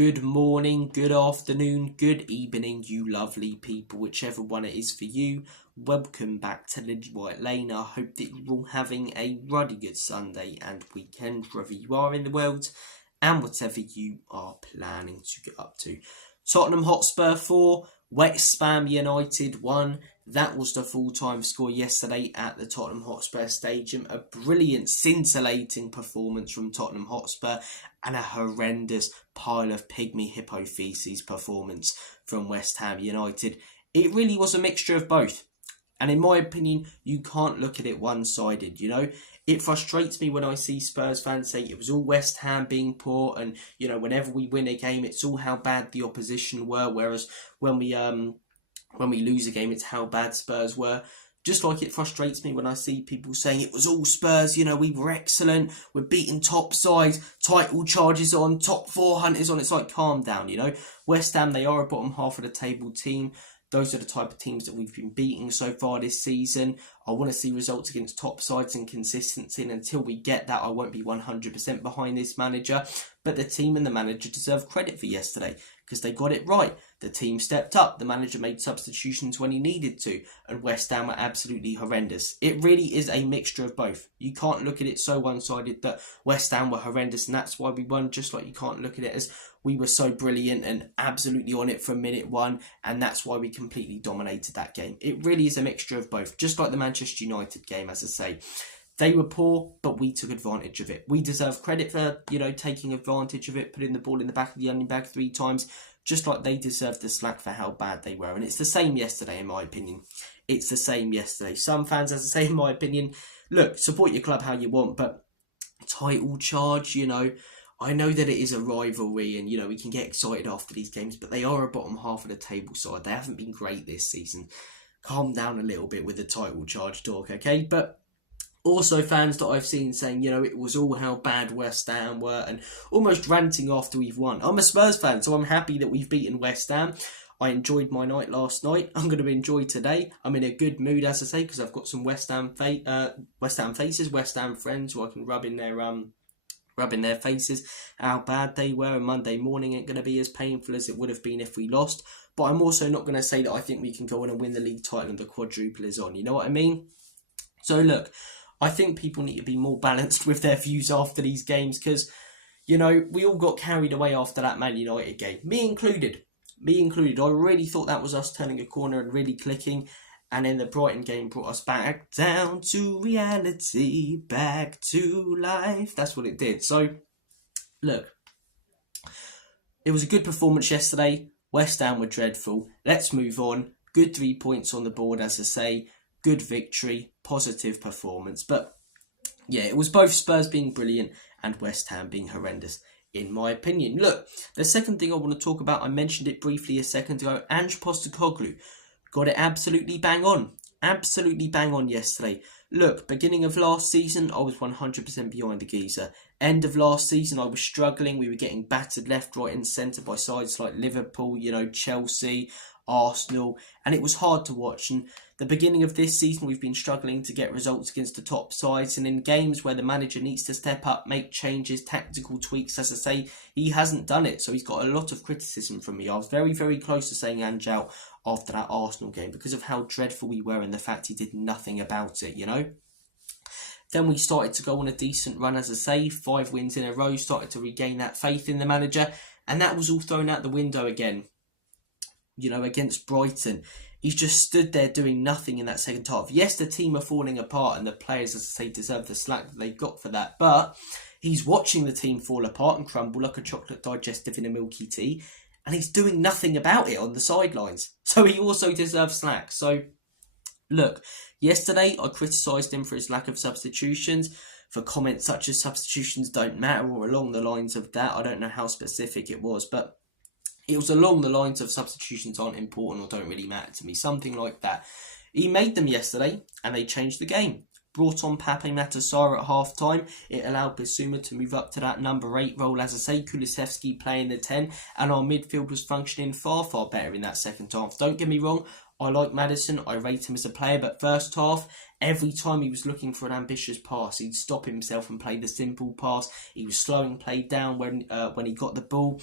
good morning, good afternoon, good evening, you lovely people, whichever one it is for you. Welcome back to Lilywhite Lane. I hope that you're all having a ruddy good Sunday and weekend, wherever you are in the world, and whatever you are planning to get up to. Tottenham Hotspur 4, West Ham United 1. That was the full-time score yesterday at the Tottenham Hotspur Stadium. A brilliant, scintillating performance from Tottenham Hotspur and a horrendous pile of pygmy hippo feces performance from West Ham United. It really was a mixture of both. And in my opinion, you can't look at it one-sided, you know. It frustrates me when I see Spurs fans say it was all West Ham being poor and, you know, whenever we win a game, it's all how bad the opposition were. Whereas when we lose a game, it's how bad Spurs were. Just like it frustrates me when I see people saying it was all Spurs, you know, we were excellent, we're beating top sides, title charges on, top 4 hunters on. It's like, calm down, you know. West Ham, they are a bottom half of the table team. Those are the type of teams that we've been beating so far this season. I want to see results against top sides and consistency. And until we get that, I won't be 100% behind this manager. But the team and the manager deserve credit for yesterday because they got it right. The team stepped up. The manager made substitutions when he needed to. And West Ham were absolutely horrendous. It really is a mixture of both. You can't look at it so one-sided that West Ham were horrendous and that's why we won. Just like you can't look at it as we were so brilliant and absolutely on it from minute one. And that's why we completely dominated that game. It really is a mixture of both. Just like the Manchester United game, as I say. They were poor, but we took advantage of it. We deserve credit for, you know, taking advantage of it, putting the ball in the back of the onion bag 3 times, just like they deserve the slack for how bad they were. And it's the same yesterday, in my opinion. It's the same yesterday. Some fans, as I say, in my opinion, look, support your club how you want, but title charge, you know, I know that it is a rivalry and, you know, we can get excited after these games, but they are a bottom half of the table side. They haven't been great this season. Calm down a little bit with the title charge talk, okay? But also fans that I've seen saying, you know, it was all how bad West Ham were and almost ranting after we've won. I'm a Spurs fan, so I'm happy that we've beaten West Ham. I enjoyed my night last night. I'm going to enjoy today. I'm in a good mood, as I say, because I've got some West Ham faces, West Ham friends who I can rub in their faces how bad they were. And Monday morning ain't going to be as painful as it would have been if we lost. But I'm also not going to say that I think we can go on and win the league title and the quadruple is on. You know what I mean? So look, I think people need to be more balanced with their views after these games because, you know, we all got carried away after that Man United game. Me included. I really thought that was us turning a corner and really clicking. And then the Brighton game brought us back down to reality, back to life. That's what it did. So, look, it was a good performance yesterday. West Ham were dreadful. Let's move on. Good 3 points on the board, as I say. Good victory, positive performance. But, yeah, it was both Spurs being brilliant and West Ham being horrendous, in my opinion. Look, the second thing I want to talk about, I mentioned it briefly a second ago. Ange got it absolutely bang on. Absolutely bang on yesterday. Look, beginning of last season, I was 100% behind the geezer. End of last season, I was struggling. We were getting battered left, right and centre by sides like Liverpool, you know, Chelsea, Arsenal. And it was hard to watch. And the beginning of this season, we've been struggling to get results against the top sides. And in games where the manager needs to step up, make changes, tactical tweaks, as I say, he hasn't done it. So he's got a lot of criticism from me. I was very, very close to saying Ange out after that Arsenal game because of how dreadful we were and the fact he did nothing about it, you know. Then we started to go on a decent run, as I say, 5 wins in a row, started to regain that faith in the manager. And that was all thrown out the window again, you know, against Brighton. He's just stood there doing nothing in that second half. Yes, the team are falling apart and the players, as I say, deserve the slack that they got for that. But he's watching the team fall apart and crumble like a chocolate digestive in a milky tea. And he's doing nothing about it on the sidelines. So he also deserves slack. So, look, yesterday I criticised him for his lack of substitutions, for comments such as substitutions don't matter or along the lines of that. I don't know how specific it was, but it was along the lines of substitutions aren't important or don't really matter to me. Something like that. He made them yesterday and they changed the game. Brought on Pape Matar at half-time. It allowed Bissouma to move up to that number 8 role, as I say. Kulusevski playing the 10. And our midfield was functioning far, far better in that second half. Don't get me wrong. I like Maddison. I rate him as a player. But first half, every time he was looking for an ambitious pass, he'd stop himself and play the simple pass. He was slowing play down when he got the ball.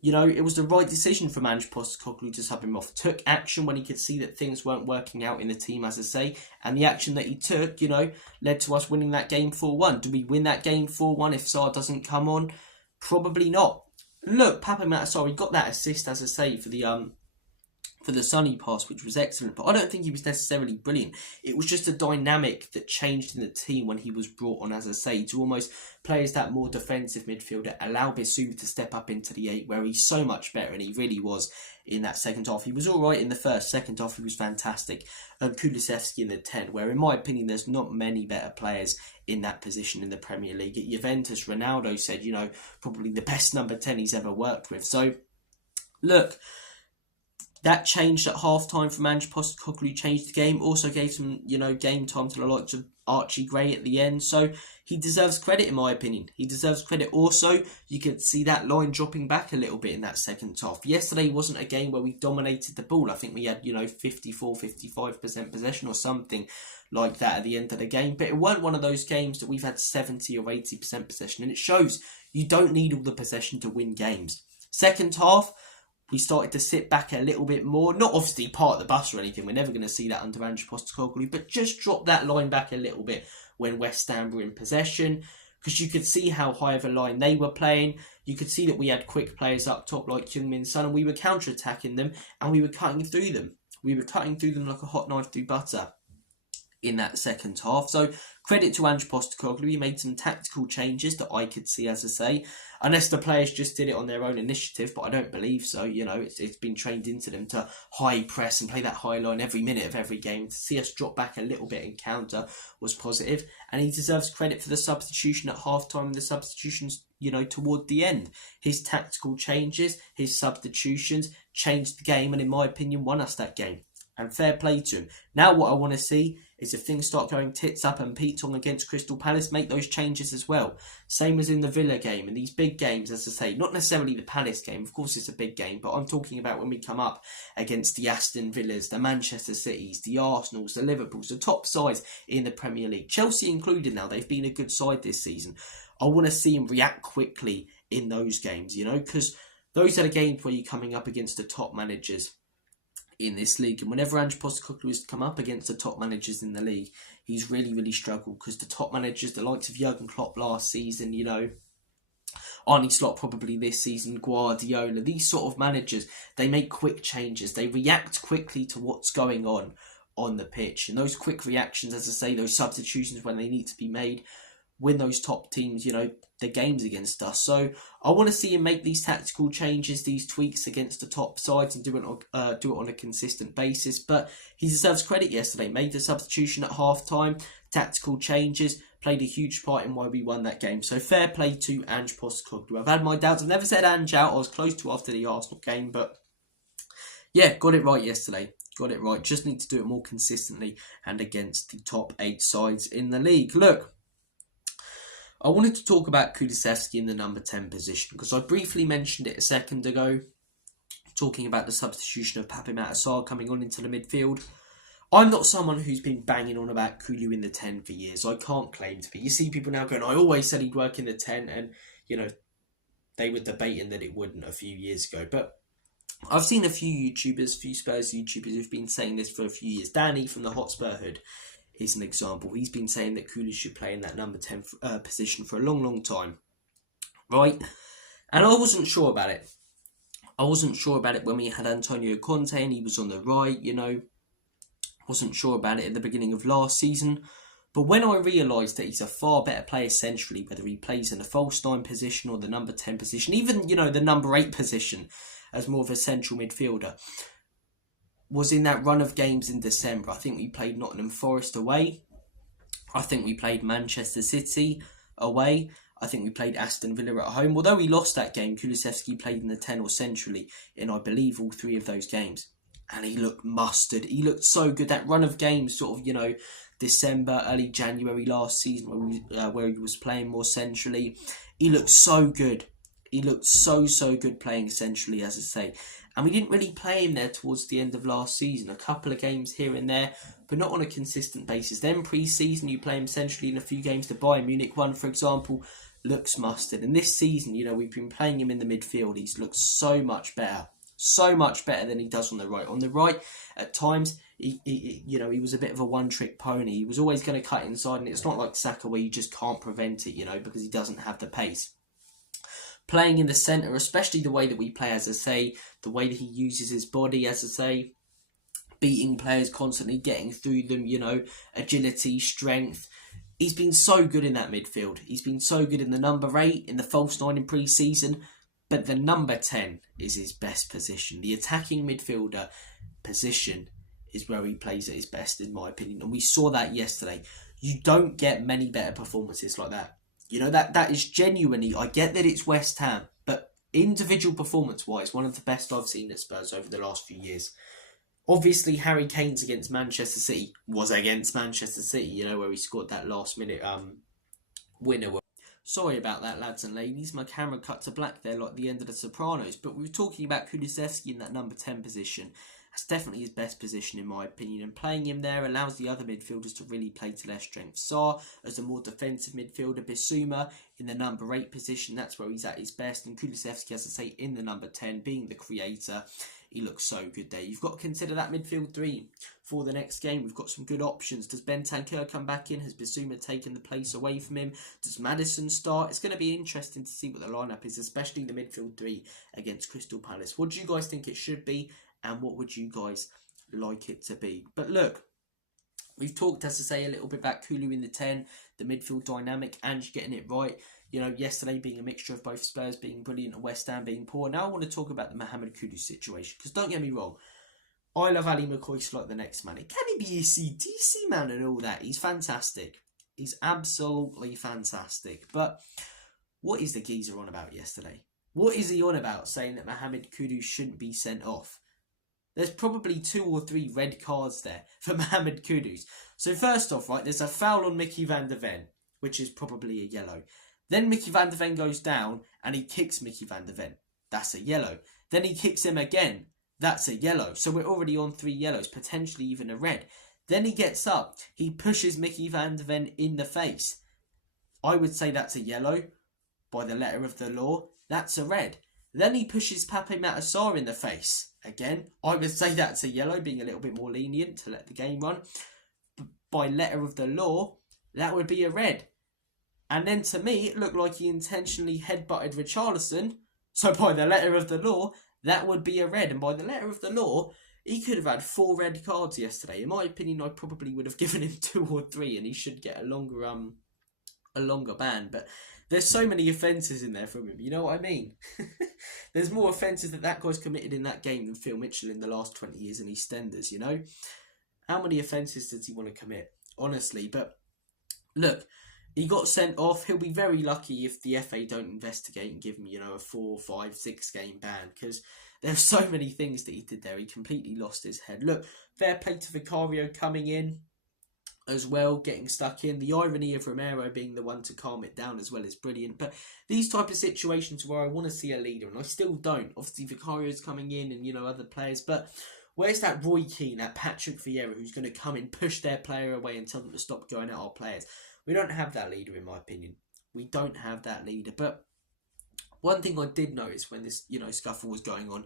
you know, it was the right decision for Ange Postecoglou to sub him off. Took action when he could see that things weren't working out in the team, as I say. And the action that he took, you know, led to us winning that game 4-1. Do we win that game 4-1 if Sarr doesn't come on? Probably not. Look, Pape Matar Sarr, he got that assist, as I say, for the Sonny pass, which was excellent. But I don't think he was necessarily brilliant. It was just a dynamic that changed in the team when he was brought on, as I say, to almost play as that more defensive midfielder, allow Bissouma to step up into the 8, where he's so much better, and he really was in that second half. He was all right in the first. Second half, he was fantastic. And Kulusevski in the 10, where, in my opinion, there's not many better players in that position in the Premier League. At Juventus, Ronaldo said, you know, probably the best number 10 he's ever worked with. So, look, that changed at half-time from Ange Postecoglou, changed the game, also gave some, you know, game time to the likes of Archie Gray at the end. So he deserves credit, in my opinion. He deserves credit. Also, you could see that line dropping back a little bit in that second half. Yesterday wasn't a game where we dominated the ball. I think we had, you know, 54-55% possession or something like that at the end of the game. But it weren't one of those games that we've had 70 or 80% possession. And it shows you don't need all the possession to win games. Second half, we started to sit back a little bit more. Not obviously part of the bus or anything. We're never going to see that under Ange Postecoglou. But just drop that line back a little bit when West Ham were in possession. Because you could see how high of a line they were playing. You could see that we had quick players up top like Heung-min Son. And we were counter-attacking them. And we were cutting through them. We were cutting through them like a hot knife through butter in that second half. So credit to Ange Postecoglou. He made some tactical changes that I could see, as I say. Unless the players just did it on their own initiative, but I don't believe so. You know, it's been trained into them to high press and play that high line every minute of every game. To see us drop back a little bit and counter was positive. And he deserves credit for the substitution at half-time and the substitutions, you know, toward the end. His tactical changes, his substitutions changed the game and, in my opinion, won us that game. And fair play to him. Now what I want to see is if things start going tits up and Pete's on against Crystal Palace, make those changes as well. Same as in the Villa game and these big games, as I say, not necessarily the Palace game. Of course, it's a big game, but I'm talking about when we come up against the Aston Villas, the Manchester Cities, the Arsenals, the Liverpools, the top sides in the Premier League. Chelsea included now. They've been a good side this season. I want to see them react quickly in those games, you know, because those are the games where you're coming up against the top managers in this league. And whenever Ange Postecoglou has come up against the top managers in the league, he's really, really struggled, because the top managers, the likes of Jurgen Klopp last season, you know, Arne Slot probably this season, Guardiola, these sort of managers, they make quick changes. They react quickly to what's going on the pitch. And those quick reactions, as I say, those substitutions when they need to be made, win those top teams, you know, the games against us. So I want to see him make these tactical changes, these tweaks against the top sides, and do it on a consistent basis. But he deserves credit yesterday. Made the substitution at half-time, tactical changes, played a huge part in why we won that game. So fair play to Ange Postecoglou. I've had my doubts. I've never said Ange out. I was close to after the Arsenal game, but yeah, got it right yesterday. Got it right. Just need to do it more consistently and against the top 8 sides in the league. Look, I wanted to talk about Kulusevski in the number 10 position, because I briefly mentioned it a second ago, talking about the substitution of Pape Matar Sarr coming on into the midfield. I'm not someone who's been banging on about Kulu in the 10 for years. I can't claim to be. You see people now going, I always said he'd work in the 10, and, you know, they were debating that it wouldn't a few years ago. But I've seen a few Spurs YouTubers who've been saying this for a few years. Danny from the Hotspur Hood is an example. He's been saying that Kulu should play in that number 10 position for a long, long time. Right? And I wasn't sure about it. I wasn't sure about it when we had Antonio Conte and he was on the right, you know. Wasn't sure about it at the beginning of last season. But when I realised that he's a far better player centrally, whether he plays in the false 9 position or the number 10 position, even, you know, the number 8 position as more of a central midfielder, was in that run of games in December. I think we played Nottingham Forest away. I think we played Manchester City away. I think we played Aston Villa at home. Although we lost that game, Kulusevski played in the 10 or centrally in, I believe, all 3 of those games. And he looked mustard. He looked so good. That run of games, sort of, you know, December, early January last season, where he was playing more centrally, he looked so good. He looked so good playing centrally, as I say. And we didn't really play him there towards the end of last season. A couple of games here and there, but not on a consistent basis. Then pre-season, you play him centrally in a few games. The Bayern Munich one, for example, looks mustard. And this season, you know, we've been playing him in the midfield. He's looked so much better. So much better than he does on the right. On the right, at times, he was a bit of a one-trick pony. He was always going to cut inside, and it's not like Saka where you just can't prevent it, you know, because he doesn't have the pace. Playing in the centre, especially the way that we play, as I say, the way that he uses his body, as I say, beating players constantly, getting through them, you know, agility, strength. He's been so good in that midfield. He's been so good in the number 8, in the false 9 in pre-season. But the number 10 is his best position. The attacking midfielder position is where he plays at his best, in my opinion. And we saw that yesterday. You don't get many better performances like that. You know, that is genuinely, I get that it's West Ham, but individual performance-wise, one of the best I've seen at Spurs over the last few years. Obviously, Harry Kane's against Manchester City was against Manchester City, you know, where he scored that last-minute winner. Sorry about that, lads and ladies. My camera cut to black there like the end of The Sopranos. But we were talking about Kulusevski in that number 10 position. That's definitely his best position in my opinion. And playing him there allows the other midfielders to really play to their strengths. Sarr as a more defensive midfielder. Bissouma in the number 8 position. That's where he's at his best. And Kulusevski, as I say, in the number 10, being the creator. He looks so good there. You've got to consider that midfield 3 for the next game. We've got some good options. Does Bentancur come back in? Has Bissouma taken the place away from him? Does Maddison start? It's going to be interesting to see what the lineup is, especially the midfield 3 against Crystal Palace. What do you guys think it should be? And what would you guys like it to be? But look, we've talked, as I say, a little bit about Kulu in the 10, the midfield dynamic, Ange getting it right. You know, yesterday being a mixture of both Spurs being brilliant and West Ham being poor. Now I want to talk about the Mohamed Kudus situation. Because don't get me wrong, I love Ali McCoist like the next man. Can he be a CDC man and all that? He's fantastic. He's absolutely fantastic. But what is the geezer on about yesterday? What is he on about saying that Mohamed Kudus shouldn't be sent off? There's probably 2 or 3 red cards there for Mohamed Kudus. So first off, right, there's a foul on Mickey van der Ven, which is probably a yellow. Then Mickey van der Ven goes down and he kicks Mickey van der Ven. That's a yellow. Then he kicks him again. That's a yellow. So we're already on 3 yellows, potentially even a red. Then he gets up. He pushes Mickey van der Ven in the face. I would say that's a yellow. By the letter of the law, that's a red. Then he pushes Pape Matar Sarr in the face. Again, I would say that's a yellow, being a little bit more lenient to let the game run. But by letter of the law, that would be a red. And then to me, it looked like he intentionally headbutted Richarlison. So by the letter of the law, that would be a red. And by the letter of the law, he could have had 4 red cards yesterday. In my opinion, I probably would have given him 2 or 3, and he should get a longer ban. But there's so many offences in there from him. You know what I mean? There's more offences that guy's committed in that game than Phil Mitchell in the last 20 years in EastEnders, you know? How many offences does he want to commit? Honestly, but look, he got sent off. He'll be very lucky if the FA don't investigate and give him, you know, a 4, 5, 6 game ban, because there's so many things that he did there. He completely lost his head. Look, fair play to Vicario coming in as well, getting stuck in. The irony of Romero being the one to calm it down as well is brilliant. But these type of situations where I want to see a leader, and I still don't. Obviously, Vicario's coming in and, you know, other players, but where's that Roy Keane, that Patrick Vieira who's going to come in, push their player away and tell them to stop going at our players? We don't have that leader, in my opinion. We don't have that leader. But one thing I did notice when this, you know, scuffle was going on,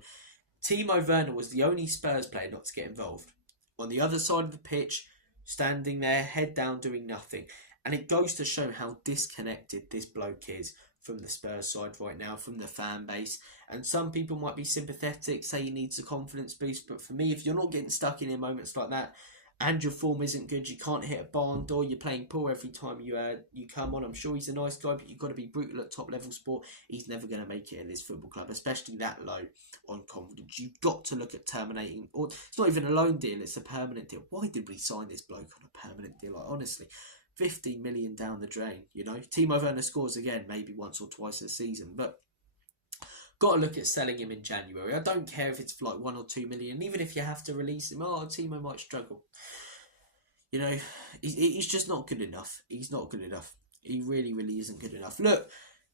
Timo Werner was the only Spurs player not to get involved. On the other side of the pitch, standing there, head down, doing nothing. And it goes to show how disconnected this bloke is from the Spurs side right now, from the fan base. And some people might be sympathetic, say he needs a confidence boost. But for me, if you're not getting stuck in moments like that, and your form isn't good, you can't hit a barn door, you're playing poor every time you come on. I'm sure he's a nice guy, but you've got to be brutal at top level sport. He's never going to make it in this football club, especially that low on confidence. You've got to look at terminating, or it's not even a loan deal, it's a permanent deal. Why did we sign this bloke on a permanent deal? Like, honestly, 15 million down the drain, you know. Timo Werner scores again, maybe once or twice a season, but got to look at selling him in January. I don't care if it's for like 1 or 2 million. Even if you have to release him, Timo might struggle. You know, he's just not good enough. He's not good enough. He really, really isn't good enough. Look,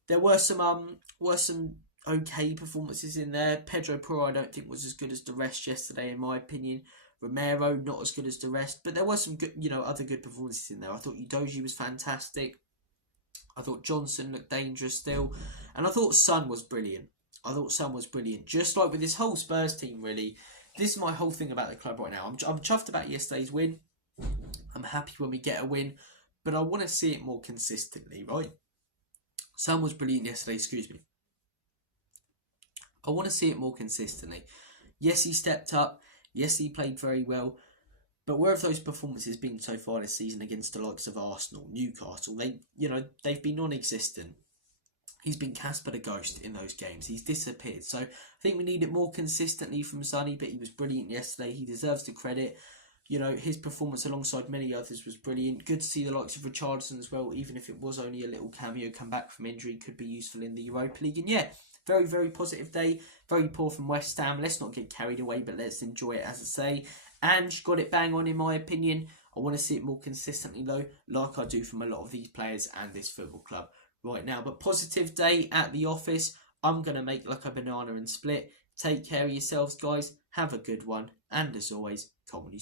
there were some okay performances in there. Pedro Porro, I don't think was as good as the rest yesterday, in my opinion. Romero, not as good as the rest. But there were some good, you know, other good performances in there. I thought Udogie was fantastic. I thought Johnson looked dangerous still. And I thought Son was brilliant. Just like with this whole Spurs team, really. This is my whole thing about the club right now. I'm chuffed about yesterday's win. I'm happy when we get a win. But I want to see it more consistently, right? Son was brilliant yesterday, excuse me. I want to see it more consistently. Yes, he stepped up. Yes, he played very well. But where have those performances been so far this season against the likes of Arsenal, Newcastle? They've been non-existent. He's been Casper the Ghost in those games. He's disappeared. So I think we need it more consistently from Sonny, but he was brilliant yesterday. He deserves the credit. His performance alongside many others was brilliant. Good to see the likes of Richarlison as well, even if it was only a little cameo, come back from injury, could be useful in the Europa League. And yeah, very, very positive day. Very poor from West Ham. Let's not get carried away, but let's enjoy it, as I say. Ange got it bang on, in my opinion. I want to see it more consistently, though, like I do from a lot of these players and this football club right now. But positive day at the office. I'm going to make like a banana and split. Take care of yourselves, guys. Have a good one. And as always, comedy.